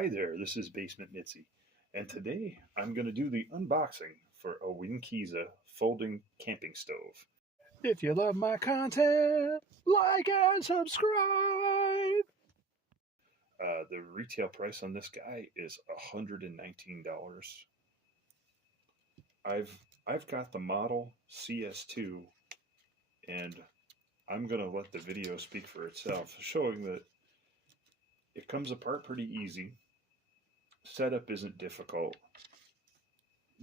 Hi there, this is Basement Mitzi, and today I'm going to do the unboxing for a Winkiza folding camping stove. If you love my content, like and subscribe. The retail price on this guy is $119. I've I've got the model CS2, and I'm going to let the video speak for itself, showing that it comes apart pretty easy. Setup isn't difficult.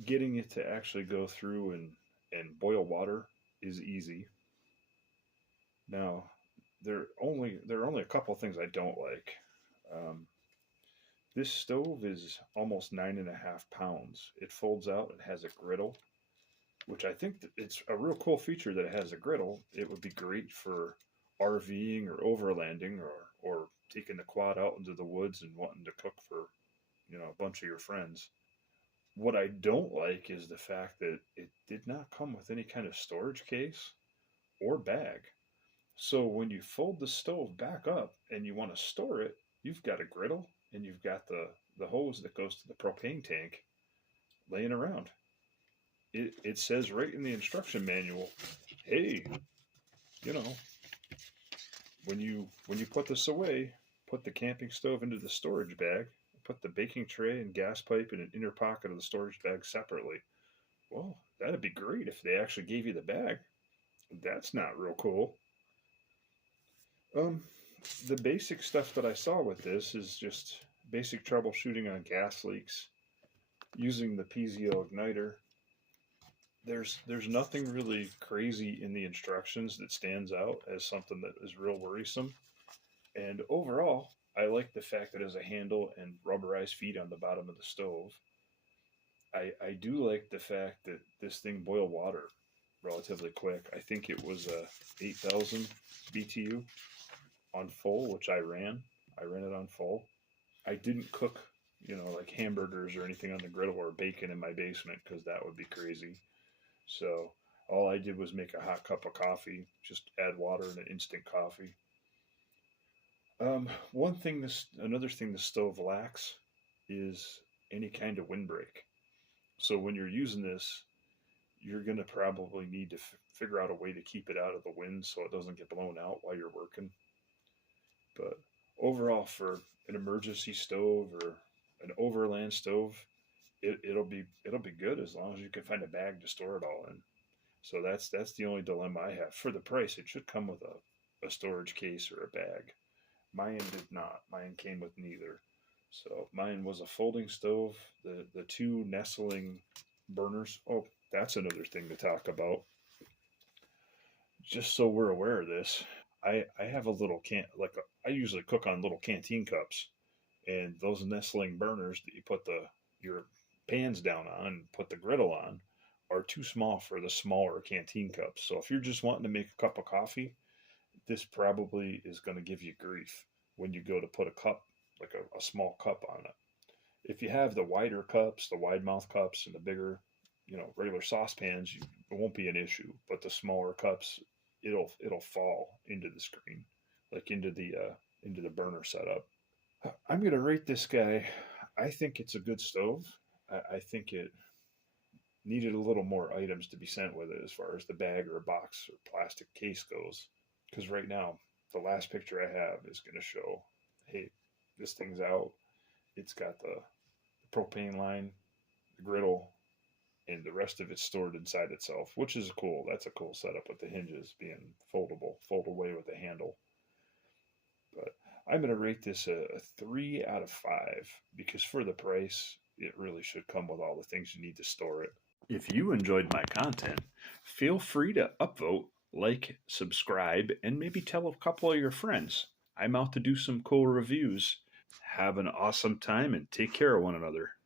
Getting it to actually go through and boil water is easy. Now, there are only a couple of things I don't like. Um, this stove is almost 9.5 pounds. It folds out and has a griddle, which I think that it's a real cool feature that it has a griddle. It would be great for RVing or overlanding or taking the quad out into the woods and wanting to cook for a bunch of your friends. What I don't like is the fact that it did not come with any kind of storage case or bag. So when you fold the stove back up and you want to store it, you've got a griddle and you've got the hose that goes to the propane tank laying around. It says right in the instruction manual, hey, you know, when you put this away, put the camping stove into the storage bag, put the baking tray and gas pipe in an inner pocket of the storage bag separately. Well, that'd be great if they actually gave you the bag. That's not real cool. Um, the basic stuff that I saw with this is just basic troubleshooting on gas leaks using the PZO igniter. There's nothing really crazy in the instructions that stands out as something that is real worrisome. And overall, I like the fact that it has a handle and rubberized feet on the bottom of the stove. I do like the fact that this thing boiled water relatively quick. I think it was a 8,000 BTU on full, which I ran. I ran it on full. I didn't cook, like hamburgers or anything on the griddle or bacon in my basement because that would be crazy. So all I did was make a hot cup of coffee, just add water and an instant coffee. Another thing the stove lacks is any kind of windbreak. So when you're using this, you're going to probably need to figure out a way to keep it out of the wind so it doesn't get blown out while you're working. But overall, for an emergency stove or an overland stove, it'll be good as long as you can find a bag to store it all in. So that's the only dilemma I have. For the price, it should come with a storage case or a bag. Mine did not. Mine came with neither. So mine was a folding stove. The two nestling burners. Oh, that's another thing to talk about. Just so we're aware of this, I have a little I usually cook on little canteen cups, and those nestling burners that you put your pans down on and put the griddle on are too small for the smaller canteen cups. So if you're just wanting to make a cup of coffee, this probably is going to give you grief when you go to put a cup, like a small cup on it. If you have the wider cups, the wide mouth cups, and the bigger, regular saucepans, it won't be an issue. But the smaller cups, it'll fall into the screen, like into the burner setup. I'm gonna rate this guy. I think it's a good stove. I think it needed a little more items to be sent with it as far as the bag or a box or plastic case goes. Because right now, the last picture I have is going to show, hey, this thing's out. It's got the propane line, the griddle, and the rest of it's stored inside itself, which is cool. That's a cool setup with the hinges being foldable, fold away with the handle. But I'm going to rate this a 3 out of 5 because for the price, it really should come with all the things you need to store it. If you enjoyed my content, feel free to upvote, like, subscribe, and maybe tell a couple of your friends. I'm out to do some cool reviews. Have an awesome time and take care of one another.